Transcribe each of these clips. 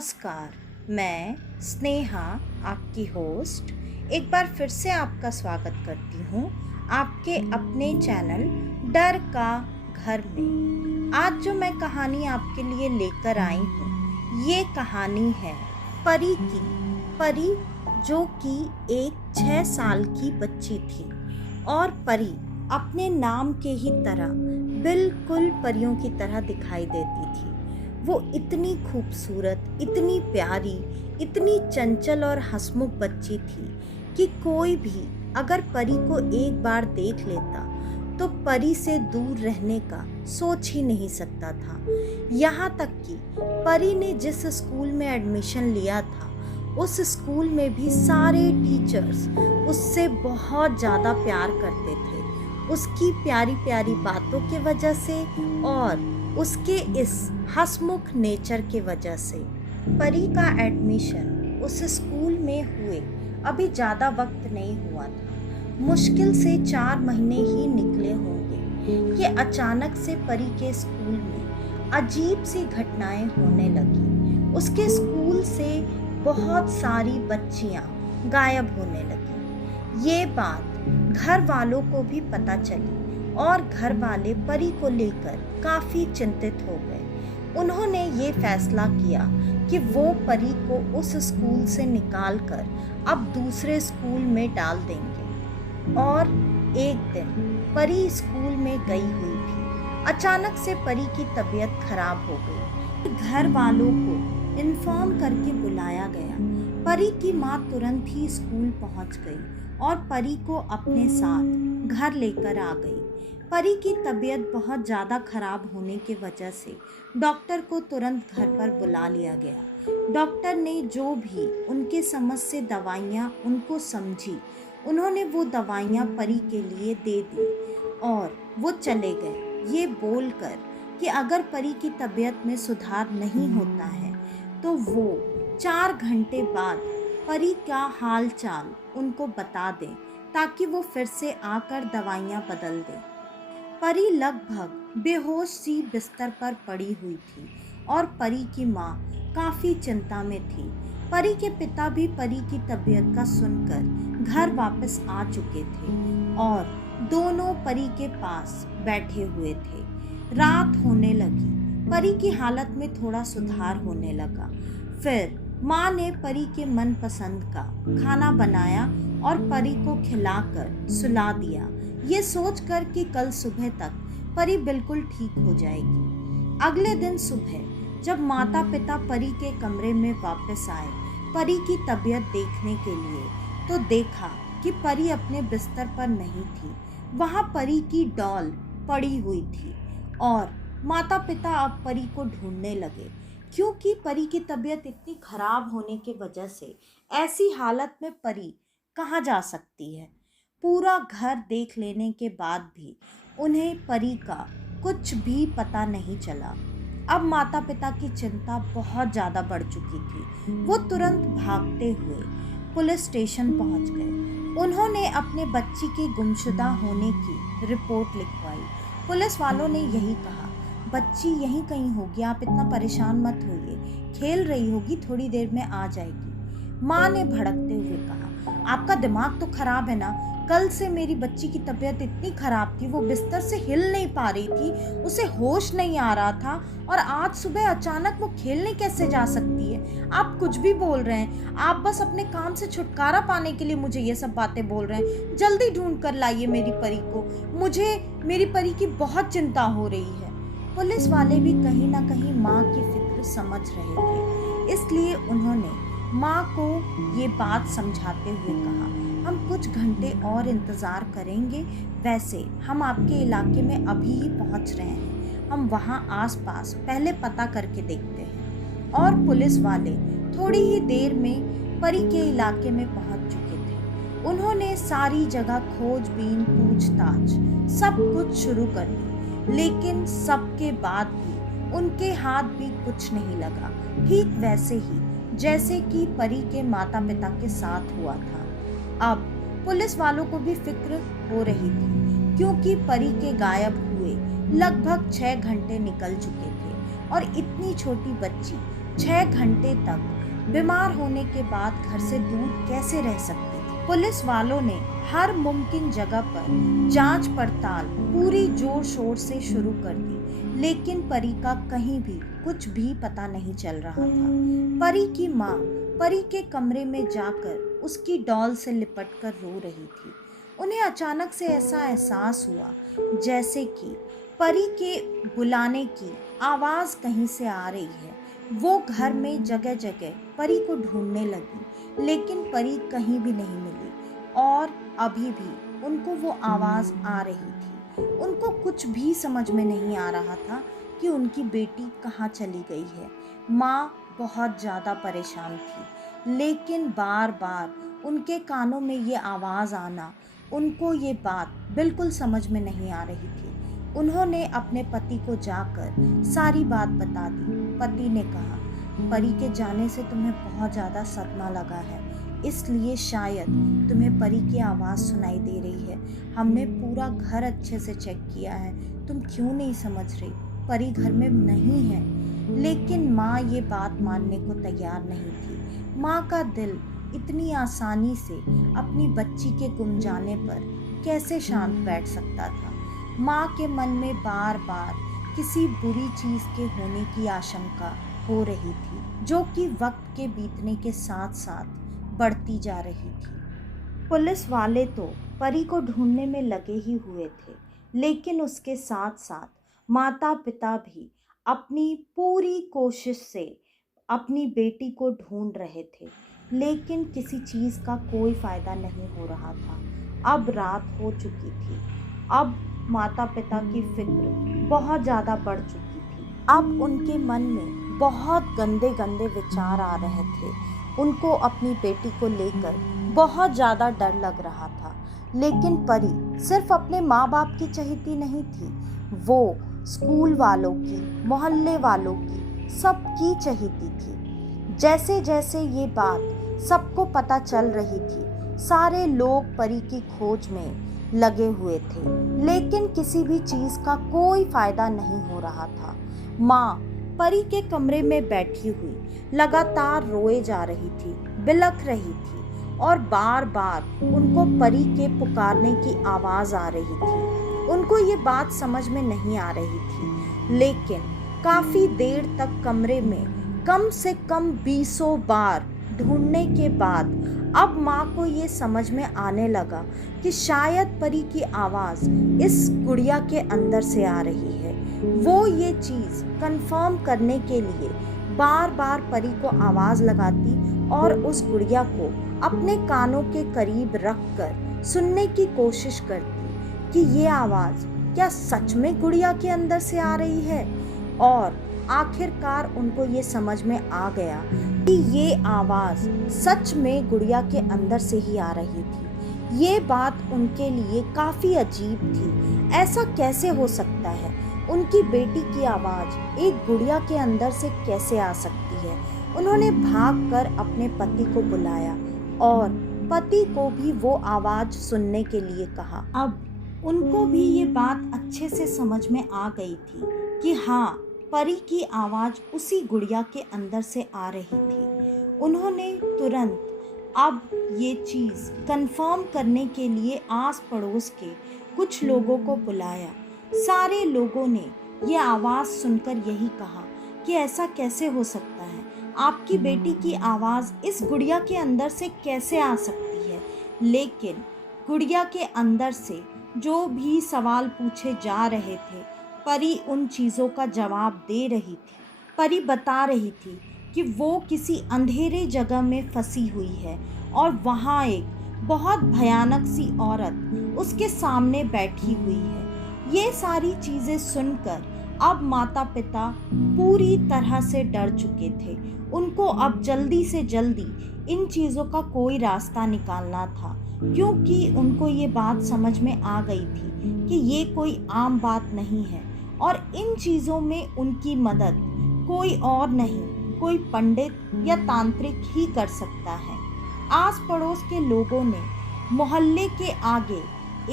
नमस्कार, मैं स्नेहा आपकी होस्ट एक बार फिर से आपका स्वागत करती हूँ आपके अपने चैनल डर का घर में। आज जो मैं कहानी आपके लिए लेकर आई हूँ ये कहानी है परी की। परी जो कि एक 6 साल की बच्ची थी और परी अपने नाम के ही तरह बिल्कुल परियों की तरह दिखाई देती थी। वो इतनी खूबसूरत, इतनी प्यारी, इतनी चंचल और हंसमुख बच्ची थी कि कोई भी अगर परी को एक बार देख लेता तो परी से दूर रहने का सोच ही नहीं सकता था। यहाँ तक कि परी ने जिस स्कूल में एडमिशन लिया था उस स्कूल में भी सारे टीचर्स उससे बहुत ज़्यादा प्यार करते थे, उसकी प्यारी प्यारी बातों की वजह से और उसके इस हंसमुख नेचर की वजह से। परी का एडमिशन उस स्कूल में हुए अभी ज़्यादा वक्त नहीं हुआ था, मुश्किल से 4 महीने ही निकले होंगे कि अचानक से परी के स्कूल में अजीब सी घटनाएं होने लगी। उसके स्कूल से बहुत सारी बच्चियां गायब होने लगी। ये बात घर वालों को भी पता चली और घर वाले परी को लेकर काफ़ी चिंतित हो गए। उन्होंने ये फैसला किया कि वो परी को उस स्कूल से निकालकर अब दूसरे स्कूल में डाल देंगे। और एक दिन परी स्कूल में गई हुई थी, अचानक से परी की तबीयत खराब हो गई। घर वालों को इन्फॉर्म करके बुलाया गया। परी की माँ तुरंत ही स्कूल पहुंच गई और परी को अपने साथ घर लेकर आ गई। परी की तबीयत बहुत ज़्यादा खराब होने की वजह से डॉक्टर को तुरंत घर पर बुला लिया गया। डॉक्टर ने जो भी उनके समझ से दवाइयाँ उनको समझी, उन्होंने वो दवाइयाँ परी के लिए दे दी और वो चले गए ये बोलकर कि अगर परी की तबीयत में सुधार नहीं होता है तो वो 4 घंटे बाद परी का हाल चाल उनको बता दें ताकि वो फिर से आकर दवाइयाँ बदल दें। परी लगभग बेहोश सी बिस्तर पर पड़ी हुई थी और परी की माँ काफ़ी चिंता में थी। परी के पिता भी परी की तबीयत का सुनकर घर वापस आ चुके थे और दोनों परी के पास बैठे हुए थे। रात होने लगी, परी की हालत में थोड़ा सुधार होने लगा। फिर माँ ने परी के मनपसंद का खाना बनाया और परी को खिलाकर सुला दिया, ये सोचकर कि कल सुबह तक परी बिल्कुल ठीक हो जाएगी। अगले दिन सुबह जब माता पिता परी के कमरे में वापस आए परी की तबीयत देखने के लिए, तो देखा कि परी अपने बिस्तर पर नहीं थी, वहाँ परी की डॉल पड़ी हुई थी। और माता पिता अब परी को ढूंढने लगे क्योंकि परी की तबीयत इतनी खराब होने की वजह से ऐसी हालत में परी कहाँ जा सकती है। पूरा घर देख लेने के बाद भी उन्हें परी का कुछ भी पता नहीं चला। अब माता पिता की चिंता बहुत ज़्यादा बढ़ चुकी थी। वो तुरंत भागते हुए पुलिस स्टेशन पहुंच गए। उन्होंने अपने बच्ची के गुमशुदा होने की रिपोर्ट लिखवाई। पुलिस वालों ने यही कहा, बच्ची यहीं कहीं होगी, आप इतना परेशान मत होइए, खेल रही होगी, थोड़ी देर में आ जाएगी। माँ ने भड़कते हुए कहा, आपका दिमाग तो खराब है ना, कल से मेरी बच्ची की तबीयत इतनी खराब थी, वो बिस्तर से हिल नहीं पा रही थी, उसे होश नहीं आ रहा था और आज सुबह अचानक वो खेलने कैसे जा सकती है। आप कुछ भी बोल रहे हैं, आप बस अपने काम से छुटकारा पाने के लिए मुझे ये सब बातें बोल रहे हैं। जल्दी ढूंढ कर लाइए मेरी परी को, मुझे मेरी परी की बहुत चिंता हो रही है। पुलिस वाले भी कहीं ना कहीं माँ की फिक्र समझ रहे थे, इसलिए उन्होंने माँ को ये बात समझाते हुए कहा, हम कुछ घंटे और इंतज़ार करेंगे, वैसे हम आपके इलाके में अभी ही पहुंच रहे हैं, हम वहां आसपास पहले पता करके देखते हैं। और पुलिस वाले थोड़ी ही देर में परी के इलाके में पहुंच चुके थे। उन्होंने सारी जगह खोजबीन, पूछताछ सब कुछ शुरू कर दी, लेकिन सबके बाद भी उनके हाथ भी कुछ नहीं लगा, ठीक वैसे ही जैसे कि परी के माता पिता के साथ हुआ था। अब पुलिस वालों को भी फिक्र हो रही थी क्योंकि परी के गायब हुए लगभग 6 घंटे निकल चुके थे और इतनी छोटी बच्ची 6 घंटे तक बीमार होने के बाद घर से दूर कैसे रह सकती थी। पुलिस वालों ने हर मुमकिन जगह पर जांच पड़ताल पूरी जोर शोर से शुरू कर दी, लेकिन परी का कहीं भी कुछ भी पता नहीं चल रहा था। परी की माँ परी के कमरे में जाकर उसकी डॉल से लिपटकर रो रही थी। उन्हें अचानक से ऐसा एहसास हुआ जैसे कि परी के बुलाने की आवाज़ कहीं से आ रही है। वो घर में जगह जगह परी को ढूंढने लगी, लेकिन परी कहीं भी नहीं मिली और अभी भी उनको वो आवाज़ आ रही थी। उनको कुछ भी समझ में नहीं आ रहा था कि उनकी बेटी कहाँ चली गई है। माँ बहुत ज़्यादा परेशान थी, लेकिन बार बार उनके कानों में ये आवाज़ आना, उनको ये बात बिल्कुल समझ में नहीं आ रही थी। उन्होंने अपने पति को जाकर सारी बात बता दी। पति ने कहा, परी के जाने से तुम्हें बहुत ज़्यादा सदमा लगा है, इसलिए शायद तुम्हें परी की आवाज़ सुनाई दे रही है। हमने पूरा घर अच्छे से चेक किया है, तुम क्यों नहीं समझ रही? परी घर में नहीं है। लेकिन माँ ये बात मानने को तैयार नहीं थी। माँ का दिल इतनी आसानी से अपनी बच्ची के गुम जाने पर कैसे शांत बैठ सकता था। माँ के मन में बार बार किसी बुरी चीज़ के होने की आशंका हो रही थी, जो कि वक्त के बीतने के साथ साथ बढ़ती जा रही थी। पुलिस वाले तो परी को ढूंढने में लगे ही हुए थे, लेकिन उसके साथ साथ माता पिता भी अपनी पूरी कोशिश से अपनी बेटी को ढूंढ रहे थे, लेकिन किसी चीज़ का कोई फ़ायदा नहीं हो रहा था। अब रात हो चुकी थी। अब माता पिता की फिक्र बहुत ज़्यादा बढ़ चुकी थी। अब उनके मन में बहुत गंदे गंदे विचार आ रहे थे। उनको अपनी बेटी को लेकर बहुत ज़्यादा डर लग रहा था। लेकिन परी सिर्फ अपने माँ बाप की चहेती नहीं थी, वो स्कूल वालों की, मोहल्ले वालों की, सबकी चहेती थी। जैसे जैसे ये बात सबको पता चल रही थी, सारे लोग परी की खोज में लगे हुए थे, लेकिन किसी भी चीज़ का कोई फायदा नहीं हो रहा था। माँ परी के कमरे में बैठी हुई लगातार रोए जा रही थी, बिलख रही थी और बार बार उनको परी के पुकारने की आवाज़ आ रही थी। उनको ये बात समझ में नहीं आ रही थी, लेकिन काफ़ी देर तक कमरे में कम से कम 20 बार ढूंढने के बाद अब माँ को ये समझ में आने लगा कि शायद परी की आवाज़ इस गुड़िया के अंदर से आ रही है। वो ये चीज़ कंफर्म करने के लिए बार बार परी को आवाज़ लगाती और उस गुड़िया को अपने कानों के करीब रखकर सुनने की कोशिश करती कि ये आवाज़ क्या सच में गुड़िया के अंदर से आ रही है। और आखिरकार उनको ये समझ में आ गया कि ये आवाज़ सच में गुड़िया के अंदर से ही आ रही थी। ये बात उनके लिए काफ़ी अजीब थी। ऐसा कैसे हो सकता है? उनकी बेटी की आवाज़ एक गुड़िया के अंदर से कैसे आ सकती है? उन्होंने भागकर अपने पति को बुलाया और पति को भी वो आवाज़ सुनने के लिए कहा। अब उनको भी ये बात अच्छे से समझ में आ गई थी कि हाँ, परी की आवाज़ उसी गुड़िया के अंदर से आ रही थी। उन्होंने तुरंत अब ये चीज़ कंफर्म करने के लिए आस पड़ोस के कुछ लोगों को बुलाया। सारे लोगों ने ये आवाज़ सुनकर यही कहा कि ऐसा कैसे हो सकता है? आपकी बेटी की आवाज़ इस गुड़िया के अंदर से कैसे आ सकती है? लेकिन गुड़िया के अंदर से जो भी सवाल पूछे जा रहे थे, परी उन चीज़ों का जवाब दे रही थी। परी बता रही थी कि वो किसी अंधेरे जगह में फंसी हुई है और वहाँ एक बहुत भयानक सी औरत उसके सामने बैठी हुई है। ये सारी चीज़ें सुनकर अब माता पिता पूरी तरह से डर चुके थे। उनको अब जल्दी से जल्दी इन चीज़ों का कोई रास्ता निकालना था, क्योंकि उनको ये बात समझ में आ गई थी कि ये कोई आम बात नहीं है और इन चीज़ों में उनकी मदद कोई और नहीं, कोई पंडित या तांत्रिक ही कर सकता है। आस पड़ोस के लोगों ने मोहल्ले के आगे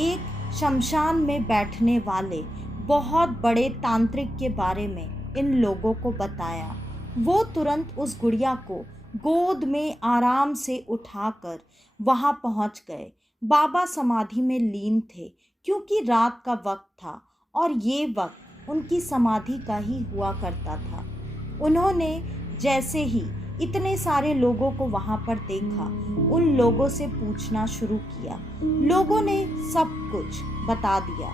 एक शमशान में बैठने वाले बहुत बड़े तांत्रिक के बारे में इन लोगों को बताया वो तुरंत उस गुड़िया को गोद में आराम से उठाकर वहां पहुंच गए। बाबा समाधि में लीन थे क्योंकि रात का वक्त था और ये वक्त उनकी समाधि का ही हुआ करता था। उन्होंने जैसे ही इतने सारे लोगों को वहां पर देखा, उन लोगों से पूछना शुरू किया। लोगों ने सब कुछ बता दिया।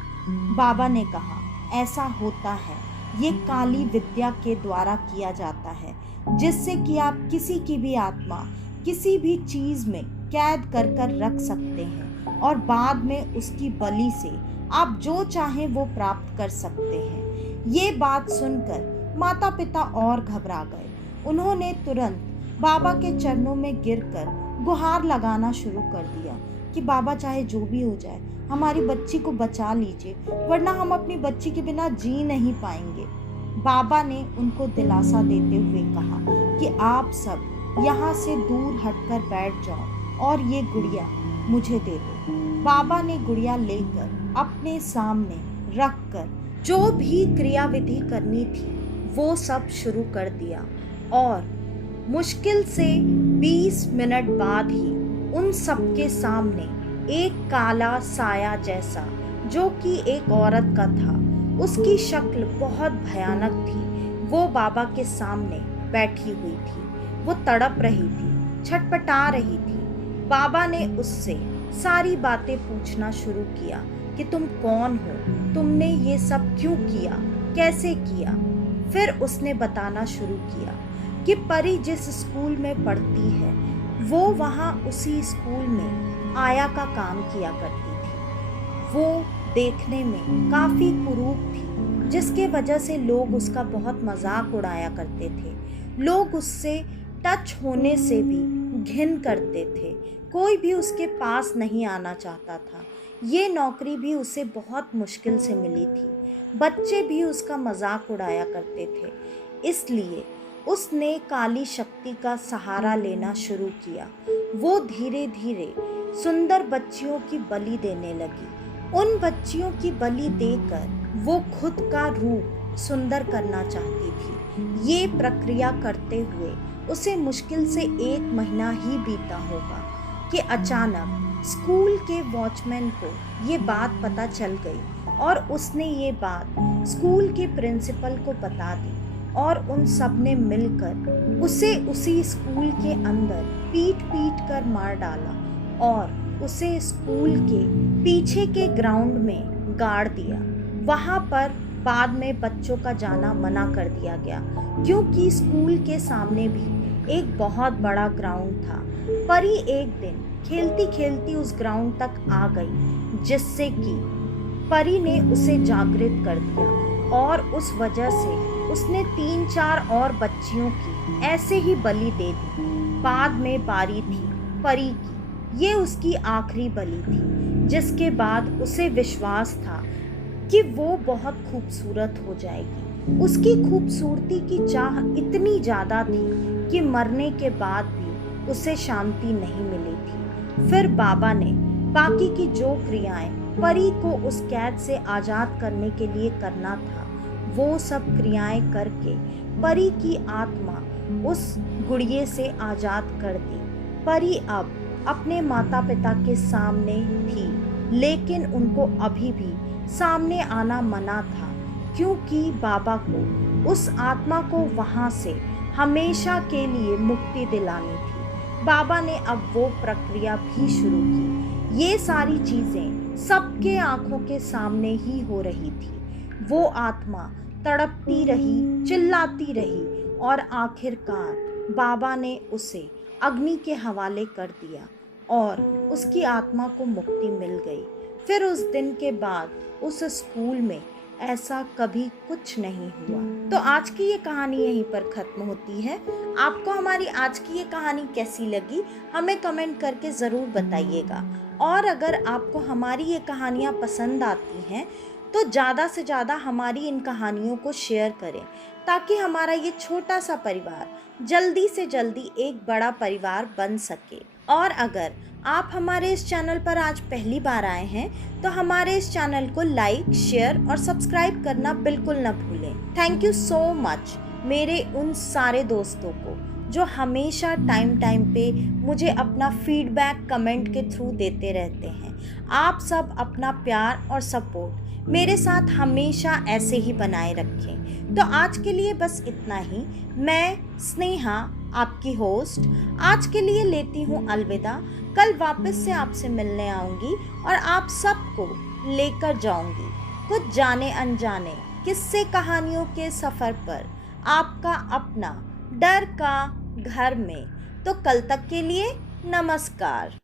बाबा ने कहा, ऐसा होता है, ये काली विद्या के द्वारा किया जाता है, जिससे कि आप किसी की भी आत्मा किसी भी चीज में कैद कर कर रख सकते हैं और बाद में उसकी बलि से आप जो चाहें वो प्राप्त कर सकते हैं। ये बात सुनकर माता पिता और घबरा गए। उन्होंने तुरंत बाबा के चरणों में गिरकर गुहार लगाना शुरू कर दिया कि बाबा चाहे जो भी हो जाए, हमारी बच्ची को बचा लीजिए, वरना हम अपनी बच्ची के बिना जी नहीं पाएंगे। बाबा ने उनको दिलासा देते हुए कहा कि आप सब यहाँ से दूर हटकर बैठ जाओ और ये गुड़िया मुझे दे दो। बाबा ने गुड़िया लेकर अपने सामने रखकर जो भी क्रियाविधि करनी थी वो सब शुरू कर दिया और मुश्किल से 20 मिनट बाद ही उन सबके सामने एक काला साया जैसा, जो कि एक औरत का था, उसकी शक्ल बहुत भयानक थी, वो बाबा के सामने बैठी हुई थी। वो तड़प रही थी, छटपटा रही थी। बाबा ने उससे सारी बातें पूछना शुरू किया कि तुम कौन हो, तुमने ये सब क्यों किया, कैसे किया। फिर उसने बताना शुरू किया कि परी जिस स्कूल में पढ़ती है वो वहाँ उसी स्कूल में आया का काम किया करती थी। वो देखने में काफ़ी कुरूप थी, जिसके वजह से लोग उसका बहुत मजाक उड़ाया करते थे। लोग उससे टच होने से भी घिन करते थे। कोई भी उसके पास नहीं आना चाहता था। ये नौकरी भी उसे बहुत मुश्किल से मिली थी। बच्चे भी उसका मजाक उड़ाया करते थे। इसलिए उसने काली शक्ति का सहारा लेना शुरू किया। वो धीरे धीरे सुंदर बच्चियों की बलि देने लगी। उन बच्चियों की बलि देकर वो खुद का रूप सुंदर करना चाहती थी। ये प्रक्रिया करते हुए उसे मुश्किल से 1 महीना ही बीता होगा कि अचानक स्कूल के वॉचमैन को ये बात पता चल गई और उसने ये बात स्कूल के प्रिंसिपल को बता दी और उन सब ने मिलकर उसे उसी स्कूल के अंदर पीट पीट कर मार डाला और उसे स्कूल के पीछे के ग्राउंड में गाड़ दिया। वहाँ पर बाद में बच्चों का जाना मना कर दिया गया क्योंकि स्कूल के सामने भी एक बहुत बड़ा ग्राउंड था। परी एक दिन खेलती खेलती उस ग्राउंड तक आ गई, जिससे कि परी ने उसे जागृत कर दिया और उस वजह से उसने 3-4 और बच्चियों की ऐसे ही बलि दे दी। बाद में बारी थी परी की। ये उसकी आखिरी बलि थी, जिसके बाद उसे विश्वास था कि वो बहुत खूबसूरत हो जाएगी। उसकी खूबसूरती की चाह इतनी ज़्यादा थी कि मरने के बाद भी उसे शांति नहीं मिली थी। फिर बाबा ने बाकी की जो क्रियाएं परी को उस कैद से आज़ाद करने के लिए करना था, वो सब क्रियाएं करके परी की आत्मा उस गुड़िये से आज़ाद कर दी। परी अब अपने माता पिता के सामने थी, लेकिन उनको अभी भी सामने आना मना था क्योंकि बाबा को उस आत्मा को वहाँ से हमेशा के लिए मुक्ति दिलानी थी। बाबा ने अब वो प्रक्रिया भी शुरू की। ये सारी चीज़ें सबके आंखों के सामने ही हो रही थी। वो आत्मा तड़पती रही, चिल्लाती रही और आखिरकार बाबा ने उसे अग्नि के हवाले कर दिया और उसकी आत्मा को मुक्ति मिल गई। फिर उस दिन के बाद उस स्कूल में ऐसा कभी कुछ नहीं हुआ। तो आज की ये कहानी यहीं पर ख़त्म होती है। आपको हमारी आज की ये कहानी कैसी लगी हमें कमेंट करके ज़रूर बताइएगा। और अगर आपको हमारी ये कहानियाँ पसंद आती हैं तो ज़्यादा से ज़्यादा हमारी इन कहानियों को शेयर करें, ताकि हमारा ये छोटा सा परिवार जल्दी से जल्दी एक बड़ा परिवार बन सके। और अगर आप हमारे इस चैनल पर आज पहली बार आए हैं तो हमारे इस चैनल को लाइक, शेयर और सब्सक्राइब करना बिल्कुल न भूलें। Thank you so much. मेरे उन सारे दोस्तों को जो हमेशा टाइम टाइम पे मुझे अपना फीडबैक कमेंट के थ्रू देते रहते हैं। आप सब अपना प्यार और सपोर्ट मेरे साथ हमेशा ऐसे ही बनाए रखें। तो आज के लिए बस इतना ही। मैं स्नेहा, आपकी होस्ट, आज के लिए लेती हूँ अलविदा। कल वापस से आपसे मिलने आऊँगी और आप सबको लेकर जाऊँगी कुछ जाने अनजाने किस्से कहानियों के सफ़र पर, आपका अपना डर का घर में। तो कल तक के लिए नमस्कार।